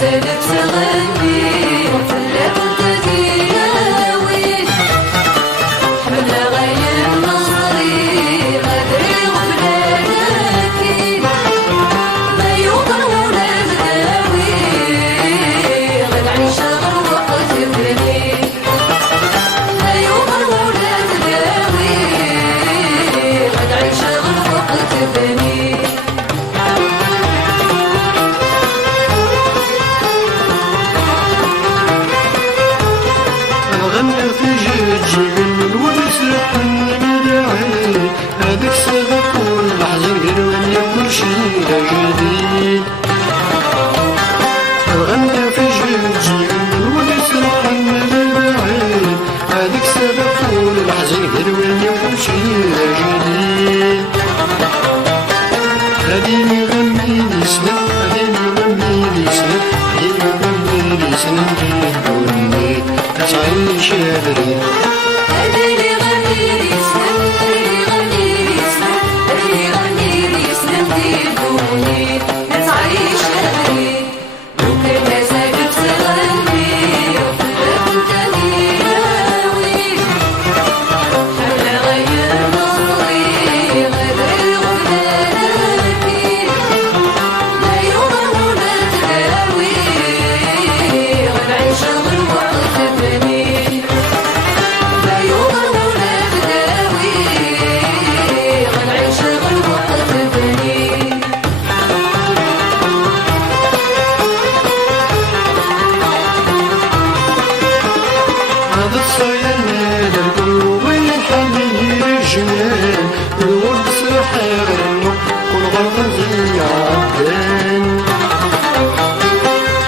زالت تغني وفلا كنت دياوي حملنا غاية النصري غادري وبلادكي ما يوطن ولاد داوي غير عيشة غير وقت بني ما يوطن ولاد داوي غير عيشة غير وقت بني غنى في جيل الونس لحن بداعي هذاك سبق والحزن غير وين يكون شي جديد غنى في جيل الونس لحن بداعي هذاك سبق والحزن غير وين يكون شي جديد هاديني غني لي سنة هاديني غني لي سنة هاديني غني لي سنة ندير تعيش يا بريد هاديني غني لي سنة هاديني غني لي سنة هاديني غني لي سنة ندير تعيش يا بريد لو كان زادت تغني وفلا كنت دياوي حملة غاية النصري غادري وبلادكي ما يوطن ولاد داوي غير عيشة غير وقت بني ما يوطن ولاد داوي غير عيشة غير وقت بني هذا الصيان مال القلوب ينحني رجال الورد سحر والغرب زي عدان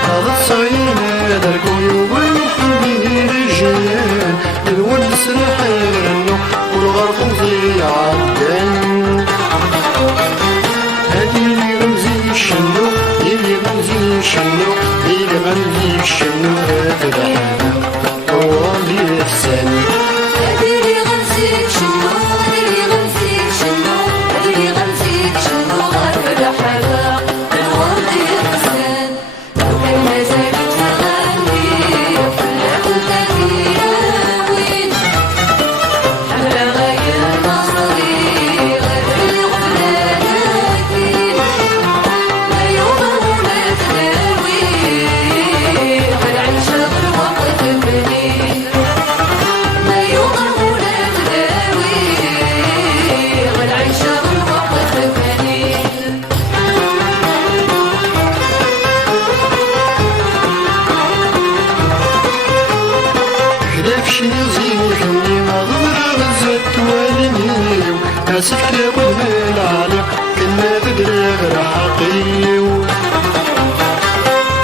هذا الصيان مال القلوب ينحني رجال الورد سحر والغرب زي عدان هادي اللي غمزي الشنو اللي غمزي الشنو اللي غمزي الشنو هذا الحال هو اللي يحسن هاديني غنسيك شنو هاديني غنسيك شنو هاديني غنسيك شنو غير حلا الورد يحسن لو كان ما زالت تغني وفلا كنت دياوي حملة غاية النصري غادري وبلادكي ما يوطن ولاد داوي غير عيشة غير وقت بني ما يوطن ولاد داوي غير عيشة غير وقت بني كذاك شي يزيدني نظرة غزت والنيو اسف كابو بالعلي كنا تدري غير حقيو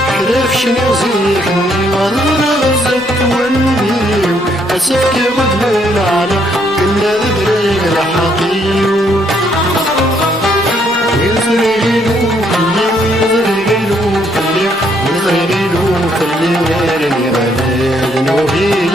كذاك شي يزيدني نظرة غزت والنيو اسف كابو بالعلي كنا تدري غير حقيو يزريلو كلي يزريلو كلي غيرني غير نوبي